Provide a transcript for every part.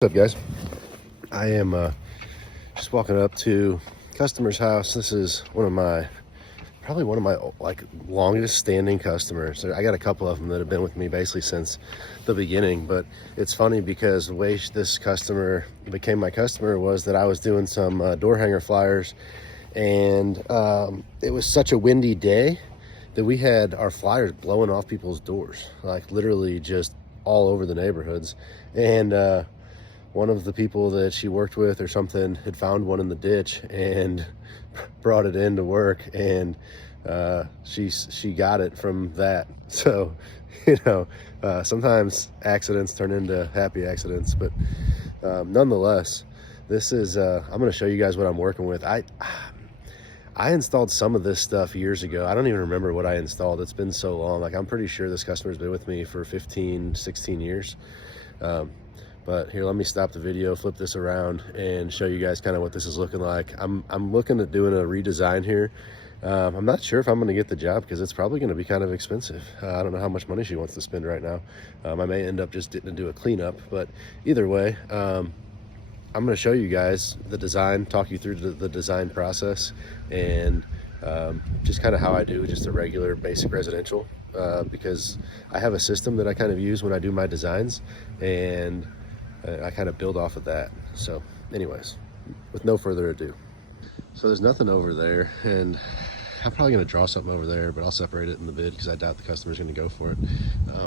What's up, guys? I am just walking up to customer's house. This is probably one of my like longest standing customers. I got a couple of them that have been with me basically since the beginning, but it's funny because the way this customer became my customer was that I was doing some door hanger flyers, and it was such a windy day that we had our flyers blowing off people's doors, like literally just all over the neighborhoods. And one of the people that she worked with or something had found one in the ditch and brought it into work, and she got it from that. So sometimes accidents turn into happy accidents, but nonetheless, this is I'm going to show you guys what I'm working with. I installed some of this stuff years ago. I don't even remember what I installed. It's been so long. Like, I'm pretty sure this customer's been with me for 15, 16 years. But here, let me stop the video, flip this around, and show you guys kind of what this is looking like. I'm looking at doing a redesign here. I'm not sure if I'm going to get the job because it's probably going to be kind of expensive. I don't know how much money she wants to spend right now. I may end up just getting to do a cleanup, but either way, I'm going to show you guys the design, talk you through the design process, and just kind of how I do just a regular basic residential, because I have a system that I kind of use when I do my designs, and I kind of build off of that. So anyways, with no further ado. So there's nothing over there, and I'm probably going to draw something over there, but I'll separate it in the vid because I doubt the customer's going to go for it.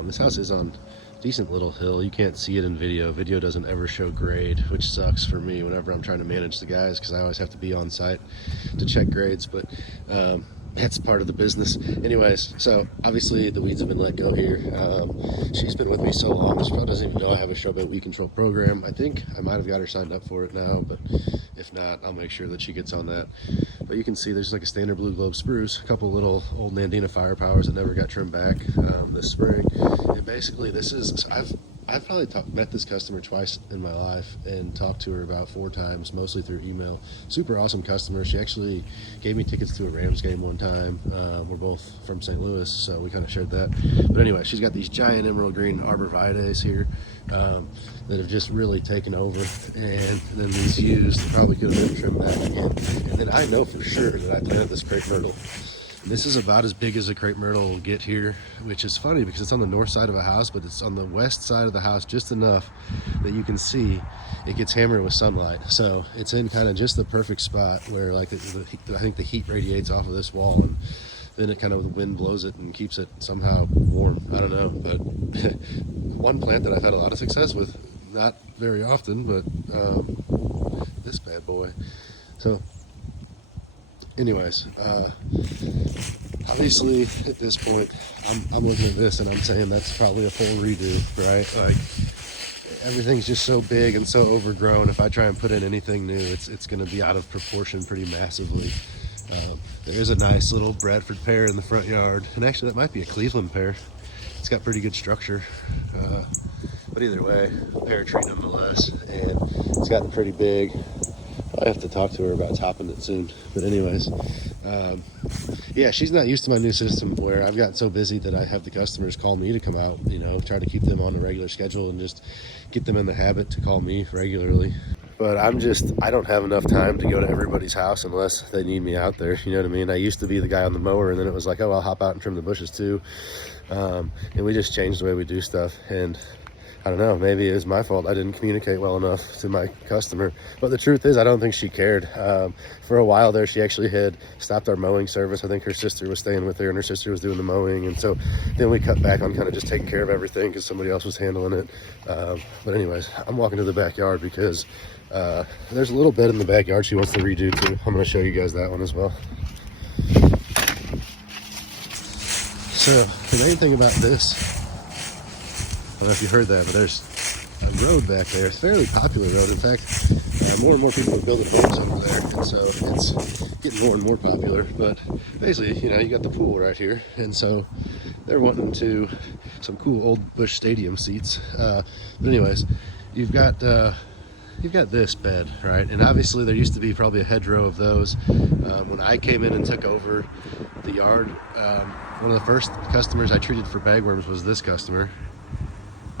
This house is on a decent little hill. You can't see it in video. Video doesn't ever show grade, which sucks for me whenever I'm trying to manage the guys because I always have to be on site to check grades, but that's part of the business. Anyways, so obviously the weeds have been let go here. She's been with me so long, she probably doesn't even know I have a show weed control program. I think I might have got her signed up for it now, but if not, I'll make sure that she gets on that. But you can see there's like a standard blue globe spruce, a couple little old Nandina fire powers that never got trimmed back this spring. And basically this is, I've probably met this customer twice in my life and talked to her about 4 times, mostly through email. Super awesome customer. She actually gave me tickets to a Rams game one time. We're both from St. Louis, so we kind of shared that. But anyway, she's got these giant emerald green arborvitaes here that have just really taken over. And then these used probably could have been trimmed back again. And then I know for sure that I planted this crepe myrtle. This is about as big as a crepe myrtle will get here, which is funny because it's on the north side of a house, but it's on the west side of the house just enough that you can see it gets hammered with sunlight. So it's in kind of just the perfect spot where, like, I think the heat radiates off of this wall, and then it kind of, the wind blows it and keeps it somehow warm. I don't know, but one plant that I've had a lot of success with, not very often, but this bad boy. So anyways, obviously at this point I'm looking at this and I'm saying that's probably a full redo, right? Like, everything's just so big and so overgrown. If I try and put in anything new, it's going to be out of proportion pretty massively. There is a nice little Bradford pear in the front yard, and actually that might be a Cleveland pear. It's got pretty good structure, but either way, pear tree nonetheless, and it's gotten pretty big. I have to talk to her about topping it soon. But anyways, yeah, she's not used to my new system where I've gotten so busy that I have the customers call me to come out, try to keep them on a regular schedule and just get them in the habit to call me regularly. But I don't have enough time to go to everybody's house unless they need me out there. You know what I mean? I used to be the guy on the mower, and then it was like, oh, I'll hop out and trim the bushes too. And we just changed the way we do stuff. And I don't know, maybe it was my fault. I didn't communicate well enough to my customer. But the truth is, I don't think she cared. For a while there, she actually had stopped our mowing service. I think her sister was staying with her, and her sister was doing the mowing. And so then we cut back on kind of just taking care of everything because somebody else was handling it. But anyways, I'm walking to the backyard because there's a little bed in the backyard she wants to redo too. I'm going to show you guys that one as well. So the main thing about this, I don't know if you heard that, but there's a road back there. It's a fairly popular road. In fact, more and more people are building homes over there, and so it's getting more and more popular. But basically, you got the pool right here, and so they're wanting some cool old Busch Stadium seats. But anyways, you've got this bed, right? And obviously there used to be probably a hedgerow of those. When I came in and took over the yard, one of the first customers I treated for bagworms was this customer.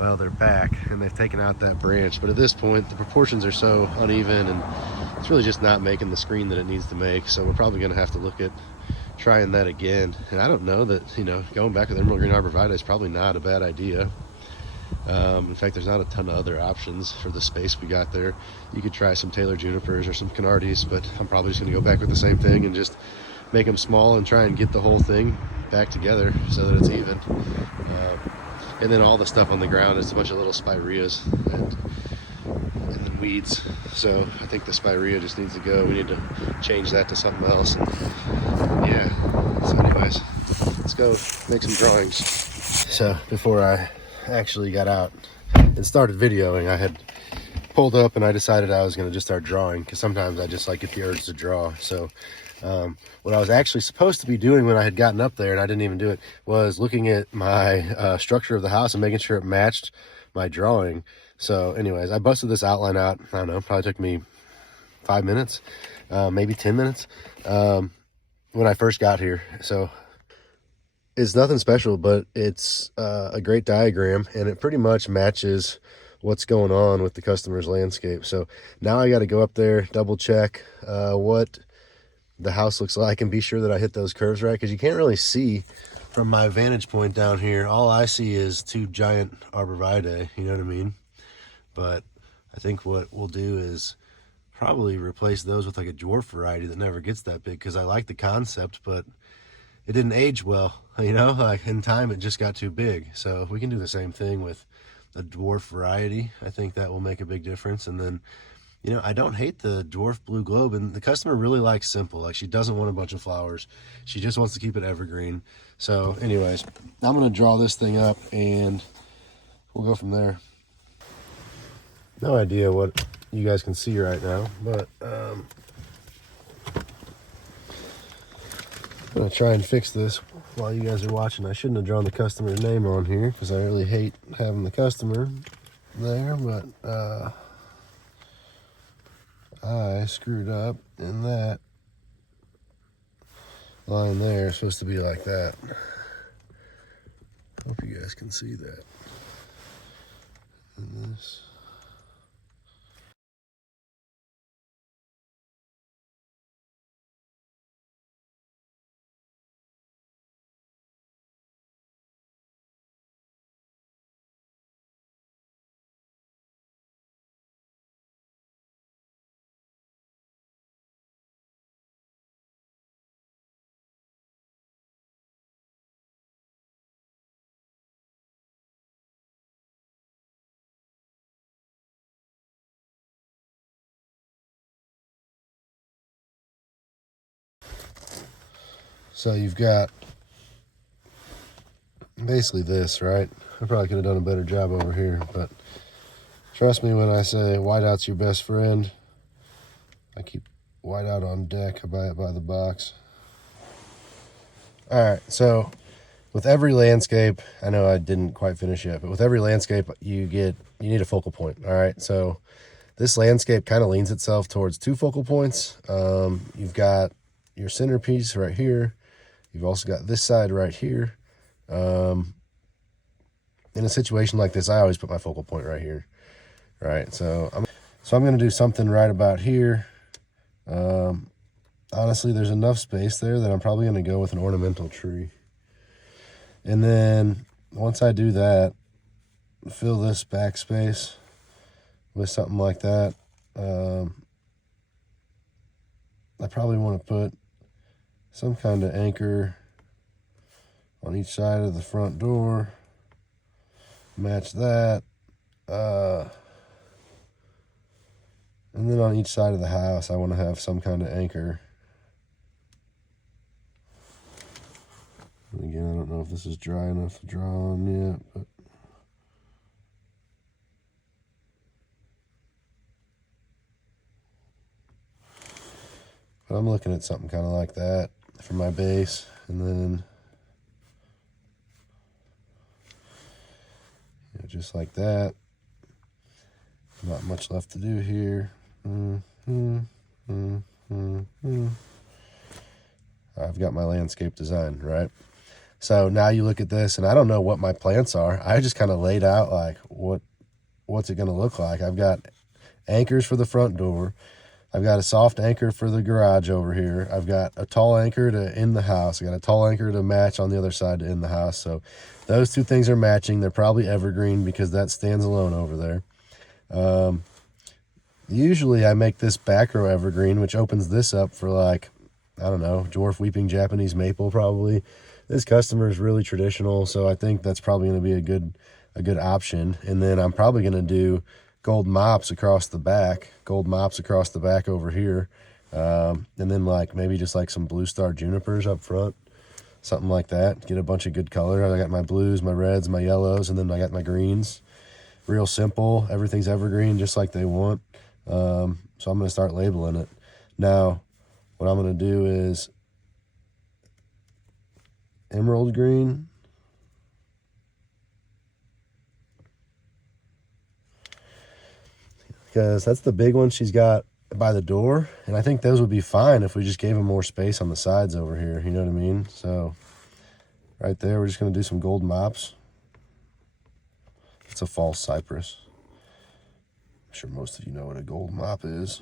Well, they're back and they've taken out that branch, but at this point the proportions are so uneven and it's really just not making the screen that it needs to make. So we're probably going to have to look at trying that again. And I don't know that, going back with Emerald Green Arborvitae is probably not a bad idea. In fact, there's not a ton of other options for the space we got there. You could try some Taylor junipers or some Canardies, but I'm probably just going to go back with the same thing and just make them small and try and get the whole thing back together so that it's even. And then all the stuff on the ground is a bunch of little spireas and then weeds. So I think the spirea just needs to go. We need to change that to something else. And yeah. So anyways, let's go make some drawings. So before I actually got out and started videoing, I had pulled up and I decided I was going to just start drawing, because sometimes I just like get the urge to draw. So what I was actually supposed to be doing when I had gotten up there, and I didn't even do it, was looking at my structure of the house and making sure it matched my drawing. So anyways, I busted this outline out. I don't know, probably took me 5 minutes, maybe 10 minutes when I first got here. So it's nothing special, but it's a great diagram, and it pretty much matches what's going on with the customer's landscape. So now I got to go up there, double check what the house looks like and be sure that I hit those curves right, because you can't really see from my vantage point down here. All I see is two giant arborvitae, you know what I mean? But I think what we'll do is probably replace those with like a dwarf variety that never gets that big, because I like the concept, but it didn't age well, like in time it just got too big. So we can do the same thing with a dwarf variety. I think that will make a big difference. And then I don't hate the dwarf blue globe, and the customer really likes simple. Like, she doesn't want a bunch of flowers. She just wants to keep it evergreen. So anyways, I'm going to draw this thing up and we'll go from there. No idea what you guys can see right now, but I'm going to try and fix this while you guys are watching. I shouldn't have drawn the customer's name on here because I really hate having the customer there, but I screwed up, and that line there is supposed to be like that. Hope you guys can see that. And this. So you've got basically this, right? I probably could have done a better job over here, but trust me when I say whiteout's your best friend. I keep whiteout on deck. I buy it by the box. All right, so with every landscape, I know I didn't quite finish yet, but with every landscape you need a focal point. All right, so this landscape kind of leans itself towards two focal points. You've got your centerpiece right here. You've also got this side right here. In a situation like this, I always put my focal point right here. Right, so I'm going to do something right about here. Honestly, there's enough space there that I'm probably going to go with an ornamental tree. And then once I do that, fill this backspace with something like that. I probably want to put some kind of anchor on each side of the front door. Match that. And then on each side of the house, I want to have some kind of anchor. And again, I don't know if this is dry enough to draw on yet, but I'm looking at something kind of like that for my base. And then just like that. Not much left to do here. I've got my landscape designed, right? So now you look at this, and I don't know what my plants are. I just kind of laid out like what's it going to look like. I've got anchors for the front door. I've got a soft anchor for the garage over here. I've got a tall anchor to end the house. I got a tall anchor to match on the other side to end the house. So those two things are matching. They're probably evergreen because that stands alone over there. Usually I make this back row evergreen, which opens this up for like, I don't know, dwarf weeping Japanese maple probably. This customer is really traditional, so I think that's probably going to be a good option. And then I'm probably going to do gold mops across the back over here. And then like maybe just like some blue star junipers up front, something like that. Get a bunch of good color. I got my blues, my reds, my yellows, and then I got my greens. Real simple. Everything's evergreen, just like they want. So I'm going to start labeling it. Now, what I'm going to do is emerald green. Because that's the big one she's got by the door. And I think those would be fine if we just gave them more space on the sides over here. You know what I mean? So right there, we're just going to do some gold mops. It's a false cypress. I'm sure most of you know what a gold mop is.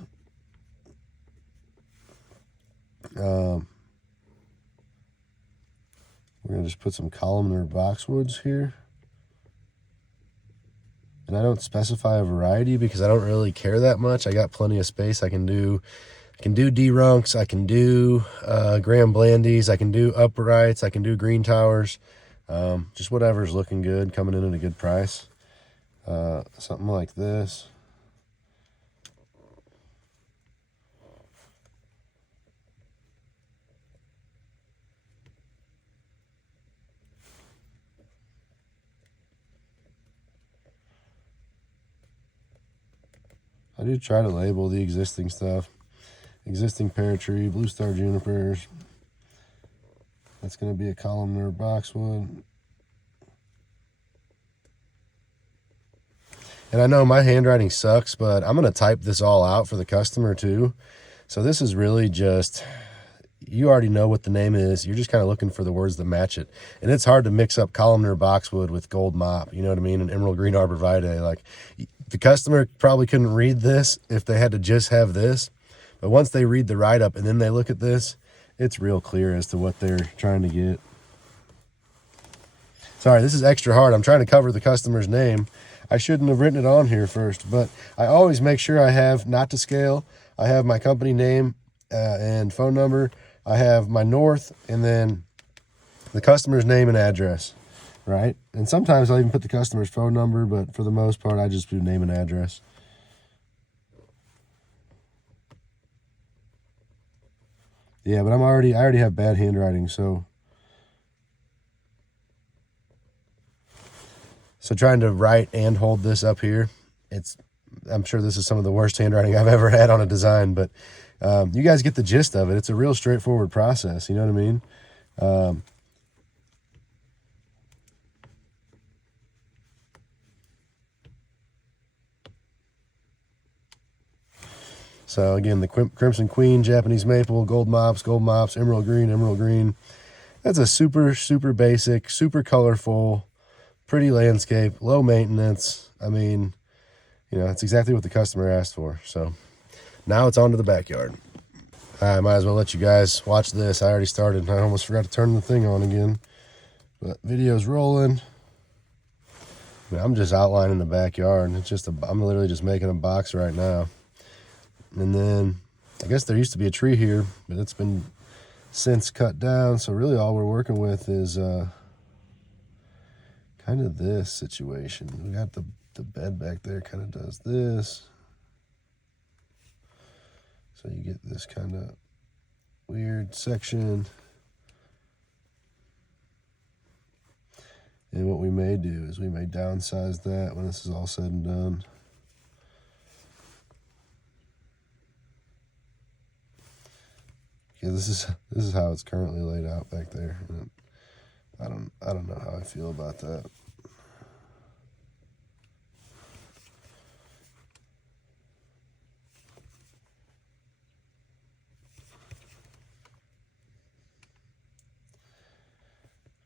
We're going to just put some columnar boxwoods here. And I don't specify a variety because I don't really care that much. I got plenty of space. I can do D-runks. I can do Graham Blandies. I can do uprights. I can do green towers. Just whatever's looking good, coming in at a good price. Something like this. I do try to label the existing stuff. Existing pear tree, blue star junipers. That's going to be a columnar boxwood. And I know my handwriting sucks, but I'm going to type this all out for the customer too. So this is really just, you already know what the name is. You're just kind of looking for the words that match it. And it's hard to mix up columnar boxwood with gold mop, you know what I mean? And emerald green arborvitae. Like, the customer probably couldn't read this if they had to just have this. But once they read the write-up and then they look at this, it's real clear as to what they're trying to get. Sorry, this is extra hard. I'm trying to cover the customer's name. I shouldn't have written it on here first, but I always make sure I have not to scale. I have my company name and phone number. I have my north, and then the customer's name and address, right? And sometimes I'll even put the customer's phone number, but for the most part, I just do name and address. Yeah, but I already have bad handwriting, so trying to write and hold this up here, I'm sure this is some of the worst handwriting I've ever had on a design, but you guys get the gist of it. It's a real straightforward process, you know what I mean? So again, the Crimson Queen, Japanese Maple, gold mops, emerald green. That's a super, super basic, super colorful, pretty landscape, low maintenance. I mean, you know, it's exactly what the customer asked for. So now it's on to the backyard. I might as well let you guys watch this. I already started. I almost forgot to turn the thing on again. But video's rolling. I mean, I'm just outlining the backyard. I'm literally just making a box right now. And then I guess there used to be a tree here, but it's been since cut down. So really all we're working with is kind of this situation. We got the bed back there kind of does this. So you get this kind of weird section. And what we may do is we may downsize that when this is all said and done. Yeah, this is how it's currently laid out back there. I don't know how I feel about that.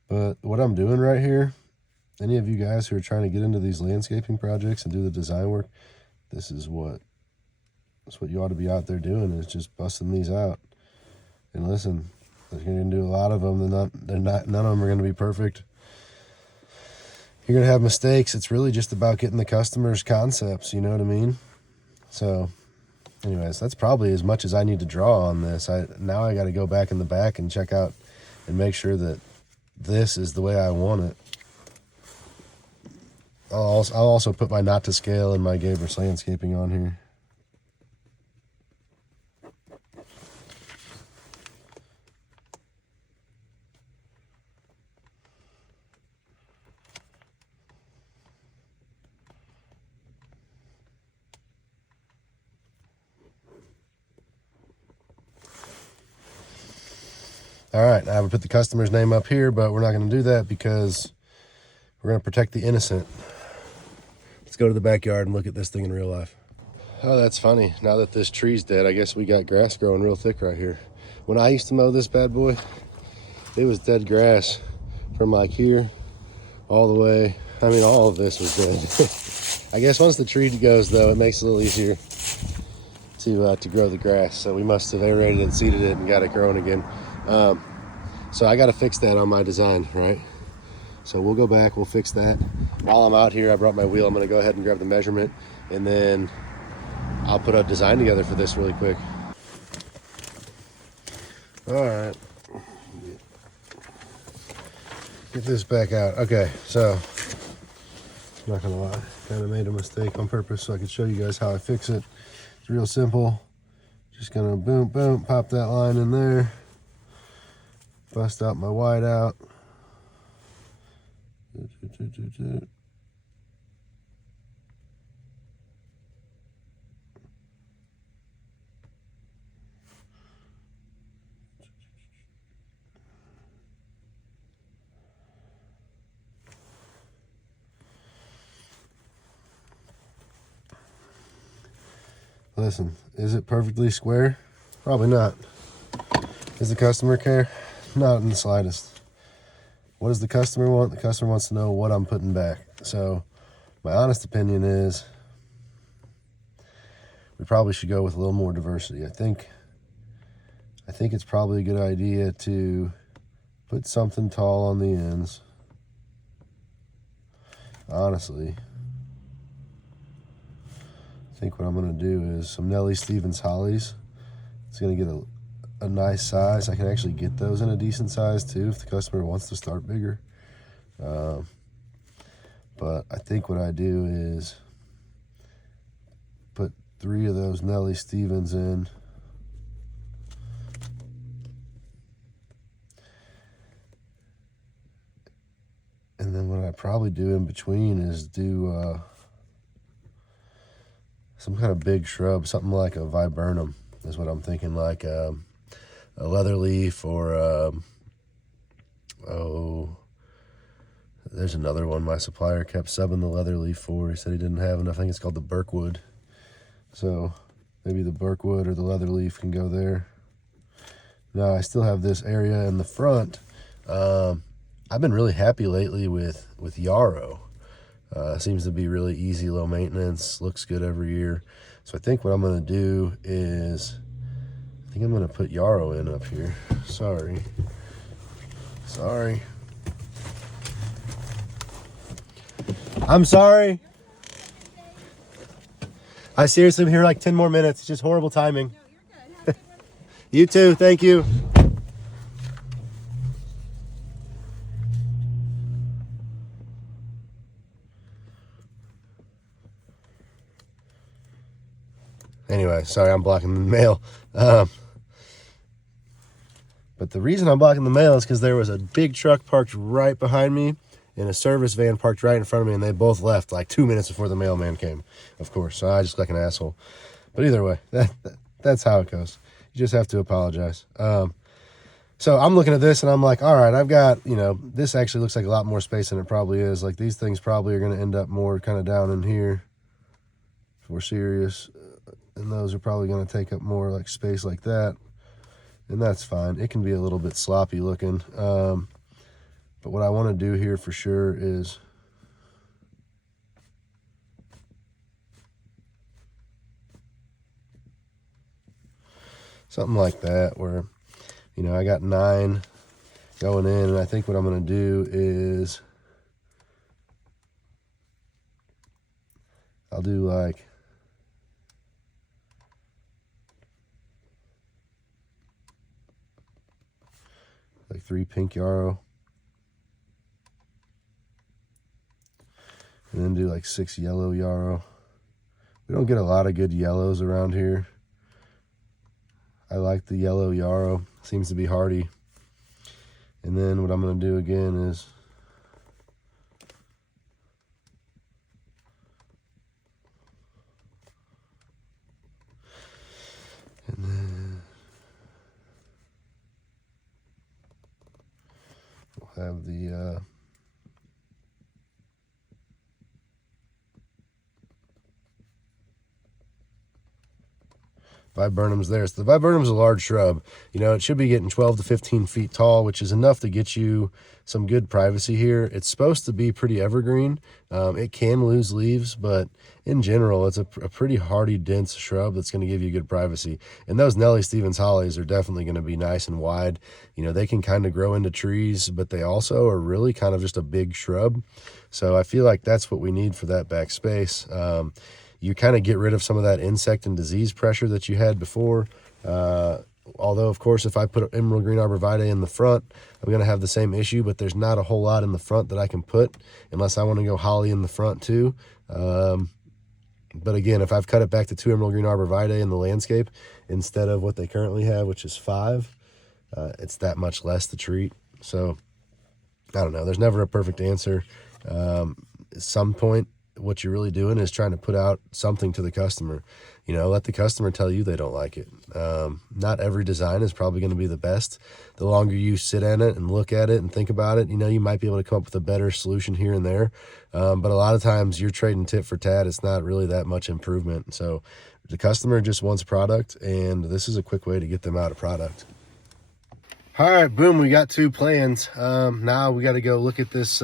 But But what I'm doing right here, any of you guys who are trying to get into these landscaping projects and do the design work, this is what you ought to be out there doing, is just busting these out. And listen, you're going to do a lot of them. None of them are going to be perfect. You're going to have mistakes. It's really just about getting the customer's concepts, you know what I mean? So anyways, that's probably as much as I need to draw on this. Now I got to go back in the back and check out and make sure that this is the way I want it. I'll also put my not to scale and my Gabrus landscaping on here. All right, I would put the customer's name up here, but we're not going to do that because we're going to protect the innocent. Let's go to the backyard and look at this thing in real life. Oh, that's funny. Now that this tree's dead, I guess we got grass growing real thick right here. When I used to mow this bad boy, it was dead grass from like here all the way. I mean, all of this was dead. I guess once the tree goes, though, it makes it a little easier to grow the grass. So we must have aerated and seeded it and got it growing again. So I got to fix that on my design, right? So we'll go back, we'll fix that. While I'm out here, I brought my wheel. I'm going to go ahead and grab the measurement, and then I'll put a design together for this really quick. All right. Get this back out. Okay, so I'm not going to lie. Kind of made a mistake on purpose so I could show you guys how I fix it. It's real simple. Just going to boom, boom, pop that line in there. Bust out my white out. Listen, is it perfectly square? Probably not. Does the customer care? Not in the slightest. What does the customer want? The customer wants to know what I'm putting back. So my honest opinion is we probably should go with a little more diversity. I think it's probably a good idea to put something tall on the ends. Honestly, I think what I'm going to do is some Nellie Stevens hollies. It's going to get a nice size. I can actually get those in a decent size too if the customer wants to start bigger. But I think what I do is put 3 of those Nellie Stevens in. And then what I probably do in between is do some kind of big shrub, something like a viburnum is what I'm thinking, like a leather leaf or there's another one my supplier kept subbing the leather leaf for. He said he didn't have enough. I think it's called the Birkwood. So maybe the Birkwood or the leather leaf can go there. Now I still have this area in the front. I've been really happy lately with yarrow. Seems to be really easy, low maintenance, looks good every year. So I think what I'm going to do is I think I'm going to put yarrow in up here. Sorry. I'm sorry. I seriously am here like 10 more minutes. It's just horrible timing. No, you're good. Have a good one. You too. Thank you. Anyway, sorry, I'm blocking the mail. But the reason I'm blocking the mail is because there was a big truck parked right behind me and a service van parked right in front of me, and they both left like 2 minutes before the mailman came, of course. So I just look like an asshole. But either way, that's how it goes. You just have to apologize. So I'm looking at this and I'm like, all right, I've got, this actually looks like a lot more space than it probably is. Like these things probably are going to end up more kind of down in here if we're serious. And those are probably going to take up more like space like that. And that's fine. It can be a little bit sloppy looking. But what I want to do here for sure is something like that, where, you know, I got 9 going in, and I think what I'm going to do is I'll do like like 3 pink yarrow, and then do like 6 yellow yarrow. We don't get a lot of good yellows around here. I like the yellow yarrow, seems to be hardy. And then what I'm going to do again is we'll have the viburnums there. So the viburnum is a large shrub. You know, it should be getting 12 to 15 feet tall, which is enough to get you some good privacy here. It's supposed to be pretty evergreen. It can lose leaves, but in general, it's a pretty hardy, dense shrub that's going to give you good privacy. And those Nellie Stevens hollies are definitely going to be nice and wide. You know, they can kind of grow into trees, but they also are really kind of just a big shrub. So I feel like that's what we need for that back space. You kind of get rid of some of that insect and disease pressure that you had before. Although, of course, if I put emerald green arborvitae in the front, I'm going to have the same issue, but there's not a whole lot in the front that I can put unless I want to go holly in the front too. But again, if I've cut it back to 2 emerald green arborvitae in the landscape instead of what they currently have, which is 5, it's that much less to treat. So I don't know. There's never a perfect answer. At some point, what you're really doing is trying to put out something to the customer. You know, let the customer tell you they don't like it. Not every design is probably going to be the best. The longer you sit in it and look at it and think about it, you know, you might be able to come up with a better solution here and there. But a lot of times you're trading tit for tat. It's not really that much improvement. So the customer just wants product, and this is a quick way to get them out of product. All right, boom, we got 2 plans. Now we got to go look at this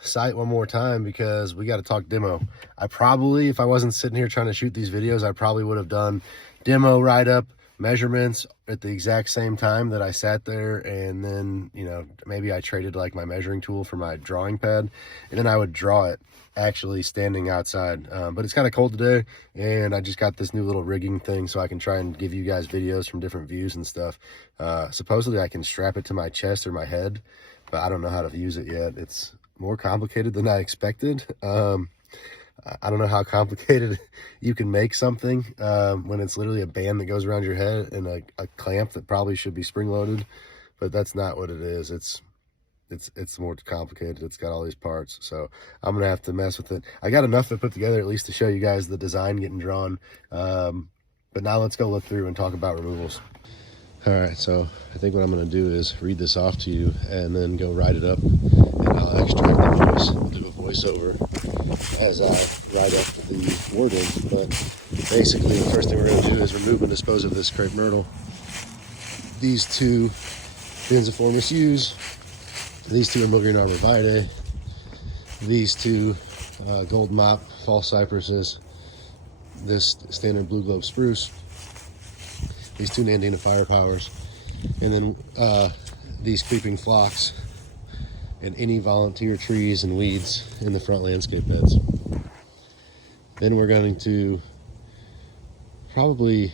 site one more time because we got to talk demo. I probably, if I wasn't sitting here trying to shoot these videos, I probably would have done demo write-up, measurements at the exact same time that I sat there, and then, you know, maybe I traded like my measuring tool for my drawing pad, and then I would draw it actually standing outside. But it's kind of cold today, and I just got this new little rigging thing so I can try and give you guys videos from different views and stuff. Supposedly I can strap it to my chest or my head, but I don't know how to use it yet. It's more complicated than I expected. I don't know how complicated you can make something when it's literally a band that goes around your head and a clamp that probably should be spring loaded, but that's not what it is. It's more complicated. It's got all these parts, so I'm gonna have to mess with it. I got enough to put together at least to show you guys the design getting drawn, but now let's go look through and talk about removals. All right, so I think what I'm gonna do is read this off to you and then go write it up, and I'll extract the voice. We'll do a voiceover as I write up the wording. But basically the first thing we're gonna do is remove and dispose of this crepe myrtle, these 2 Benziformis yews, these 2 emerald green arborvitae, these 2 gold mop false cypresses, this standard blue globe spruce, these 2 Nandina firepowers, and then these creeping phlox, and any volunteer trees and weeds in the front landscape beds. Then we're going to probably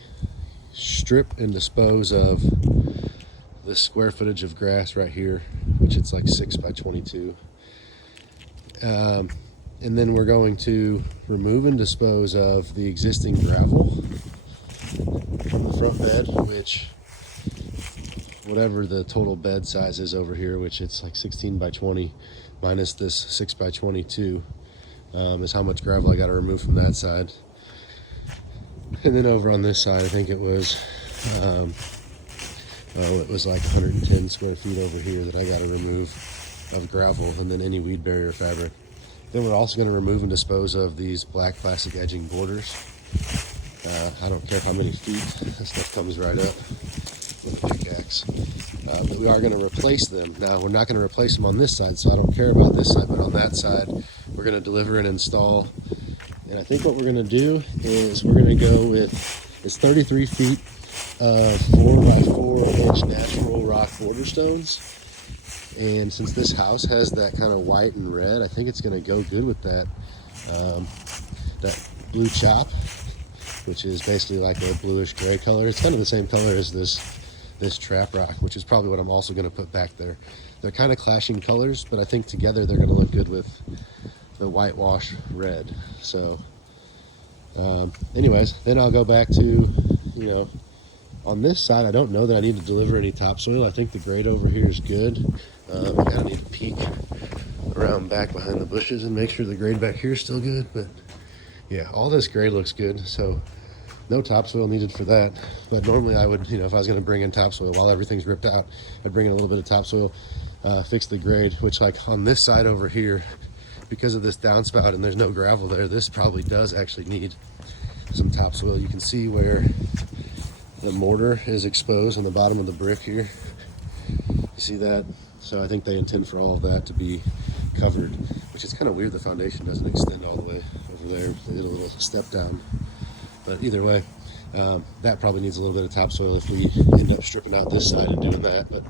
strip and dispose of this square footage of grass right here, which it's like 6 by 22. And then we're going to remove and dispose of the existing gravel from the front bed, which whatever the total bed size is over here, which it's like 16 by 20 minus this 6 by 22, is how much gravel I got to remove from that side. And then over on this side, I think it was it was like 110 square feet over here that I got to remove of gravel, and then any weed barrier fabric. Then we're also going to remove and dispose of these black plastic edging borders. I don't care how many feet, that stuff comes right up with a pickaxe. but we are going to replace them. Now, we're not going to replace them on this side, so I don't care about this side, but on that side, we're going to deliver and install. And I think what we're going to do is we're going to go with, it's 33 feet of 4x4 inch natural rock border stones. And since this house has that kind of white and red, I think it's going to go good with that, that blue chop, which is basically like a bluish gray color. It's kind of the same color as this trap rock, which is probably what I'm also going to put back there. They're kind of clashing colors, but I think together they're going to look good with the whitewash red. So anyways, then I'll go back to, you know, on this side, I don't know that I need to deliver any topsoil. I think the grade over here is good. I kind of need to peek around back behind the bushes and make sure the grade back here is still good. But yeah, all this grade looks good. So no topsoil needed for that. But normally I would, you know, if I was going to bring in topsoil while everything's ripped out, I'd bring in a little bit of topsoil, fix the grade, which like on this side over here, because of this downspout and there's no gravel there, this probably does actually need some topsoil. You can see where the mortar is exposed on the bottom of the brick here. You see that? So I think they intend for all of that to be covered, which is kind of weird. The foundation doesn't extend all the way over there. They did a little step down. But either way, that probably needs a little bit of topsoil if we end up stripping out this side and doing that. But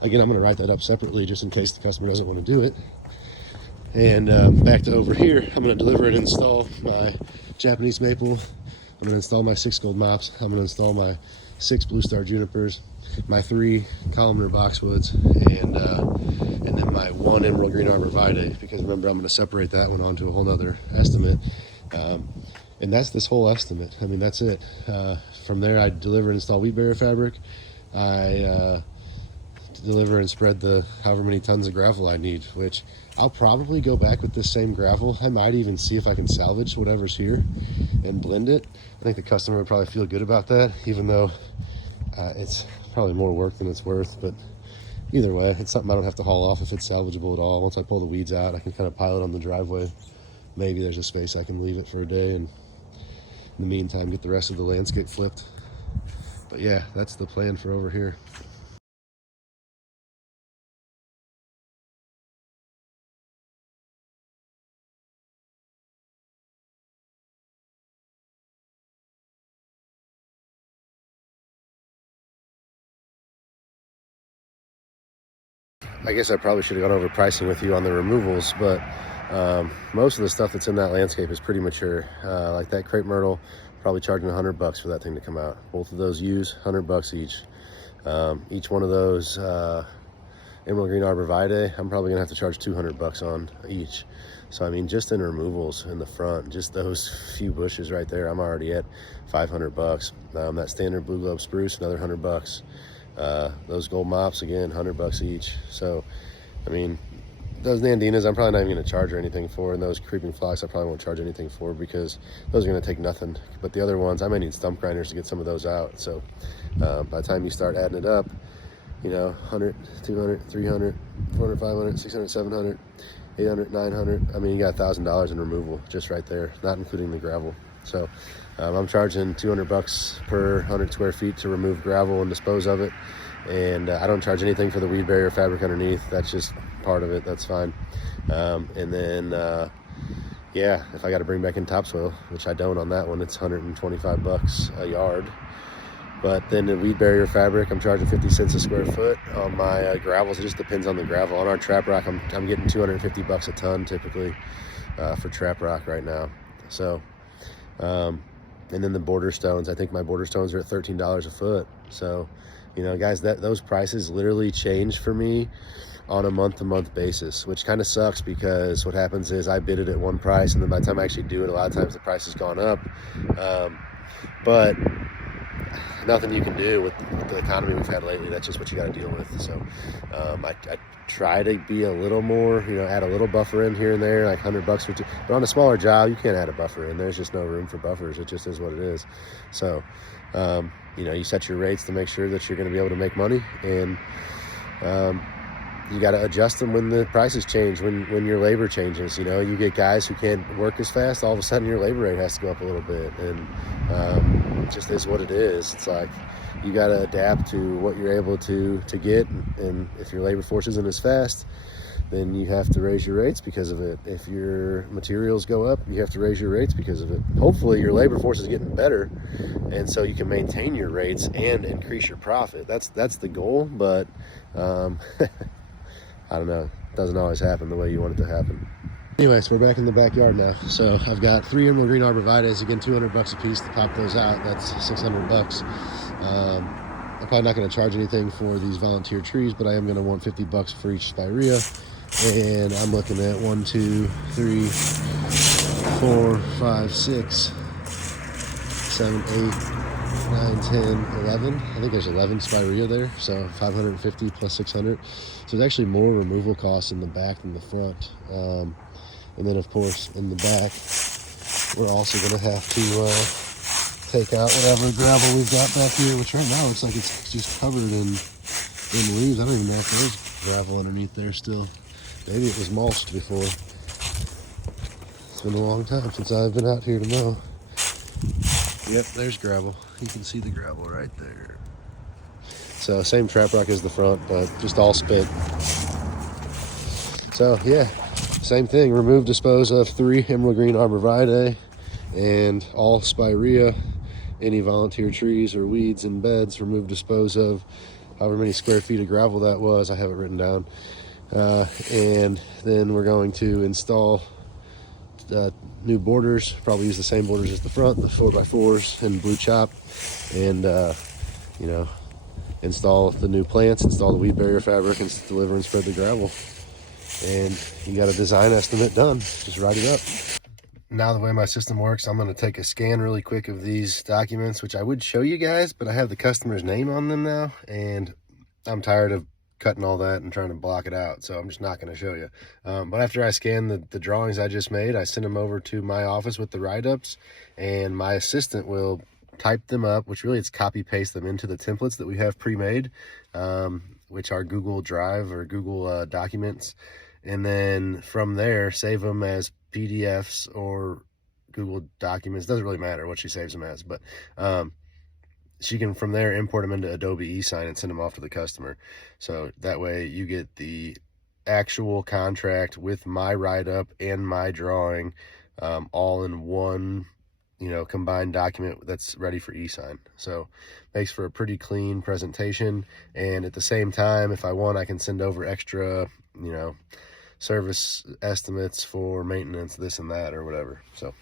again, I'm going to write that up separately just in case the customer doesn't want to do it. And back to over here, I'm going to deliver and install my Japanese maple. I'm going to install my 6 gold mops. I'm going to install my 6 blue star junipers, my 3 columnar boxwoods, and then my 1 emerald green arborvitae, because remember, I'm going to separate that one onto a whole nother estimate. And that's this whole estimate. I mean, that's it. From there, I deliver and install wheat barrier fabric. I deliver and spread the however many tons of gravel I need, which I'll probably go back with this same gravel. I might even see if I can salvage whatever's here and blend it. I think the customer would probably feel good about that, even though it's probably more work than it's worth. But either way, it's something I don't have to haul off if it's salvageable at all. Once I pull the weeds out, I can kind of pile it on the driveway. Maybe there's a space I can leave it for a day, and in the meantime get the rest of the landscape flipped. But yeah, that's the plan for over here. I guess I probably should have gone over pricing with you on the removals, but most of the stuff that's in that landscape is pretty mature. Like that crepe myrtle, probably charging $100 for that thing to come out. Both of those ewes, $100 each. Each one of those emerald green arborvitae, I'm probably gonna have to charge $200 on each. So I mean, just in removals in the front, just those few bushes right there, I'm already at $500. That standard blue globe spruce, another $100. Those gold mops, again, $100 each. So I mean, those nandinas I'm probably not even going to charge or anything for, and those creeping phlox I probably won't charge anything for, because those are going to take nothing. But the other ones, I may need stump grinders to get some of those out. So by the time you start adding it up, you know, 100, 200, 300, 400, 500, 600, 700, 800, 900. I mean, you got $1,000 in removal just right there, not including the gravel. So I'm charging $200 per 100 square feet to remove gravel and dispose of it. And I don't charge anything for the weed barrier fabric underneath. That's just part of it. That's fine. And then, yeah, if I got to bring back in topsoil, which I don't on that one, it's $125 a yard. But then the weed barrier fabric, I'm charging 50 cents a square foot. On my gravels, it just depends on the gravel. On our trap rock, I'm getting $250 a ton typically for trap rock right now. So, and then the border stones, I think my border stones are at $13 a foot. So, you know, guys, those prices literally change for me on a month-to-month basis, which kind of sucks, because what happens is I bid it at one price, and then by the time I actually do it, a lot of times the price has gone up. But nothing you can do with the economy we've had lately. That's just what you got to deal with. So I try to be a little more, you know, add a little buffer in here and there, like $100 for two. But on a smaller job, you can't add a buffer in. There's just no room for buffers. It just is what it is. So, you know, you set your rates to make sure that you're going to be able to make money, and you got to adjust them when the prices change, when your labor changes. You know, you get guys who can't work as fast, all of a sudden your labor rate has to go up a little bit, and it just is what it is. It's like, you got to adapt to what you're able to get. And if your labor force isn't as fast, then you have to raise your rates because of it. If your materials go up, you have to raise your rates because of it. Hopefully your labor force is getting better, and so you can maintain your rates and increase your profit. That's the goal, but I don't know. It doesn't always happen the way you want it to happen. Anyways, we're back in the backyard now. So I've got 3 emerald green arborvitaes, again, $200 a piece to pop those out. That's $600. I'm probably not going to charge anything for these volunteer trees, but I am going to want $50 for each spirea. And I'm looking at 1, 2, 3, 4, 5, 6, 7, 8, 9, 10, 11. I think there's 11 spirea there, so 550 plus 600. So there's actually more removal costs in the back than the front. And then, of course, in the back, we're also going to have to take out whatever gravel we've got back here, which right now looks like it's just covered in leaves. I don't even know if there's gravel underneath there still. Maybe it was mulched before. It's been a long time since I've been out here to mow. Yep, there's gravel. You can see the gravel right there. So same trap rock as the front, but just all spit. So yeah, same thing. Remove, dispose of 3 emerald green arborvitae and all spirea. Any volunteer trees or weeds in beds, remove, dispose of. However many square feet of gravel that was, I have it written down. And then we're going to install new borders, probably use the same borders as the front, the 4x4s and blue chop, and you know, install the new plants, install the weed barrier fabric, and deliver and spread the gravel. And you got a design estimate done. Just write it up. Now the way my system works, I'm going to take a scan really quick of these documents, which I would show you guys, but I have the customer's name on them now, and I'm tired of cutting all that and trying to block it out, so I'm just not going to show you. But after I scan the drawings I just made, I send them over to my office with the write-ups, and my assistant will type them up, which really it's copy paste them into the templates that we have pre-made, which are Google Drive or Google Documents, and then from there save them as PDFs or Google Documents. Doesn't really matter what she saves them as, but she can from there import them into Adobe eSign and send them off to the customer. So that way you get the actual contract with my write-up and my drawing all in one, you know, combined document that's ready for eSign. So makes for a pretty clean presentation. And at the same time, if I want, I can send over extra, you know, service estimates for maintenance, this and that or whatever. So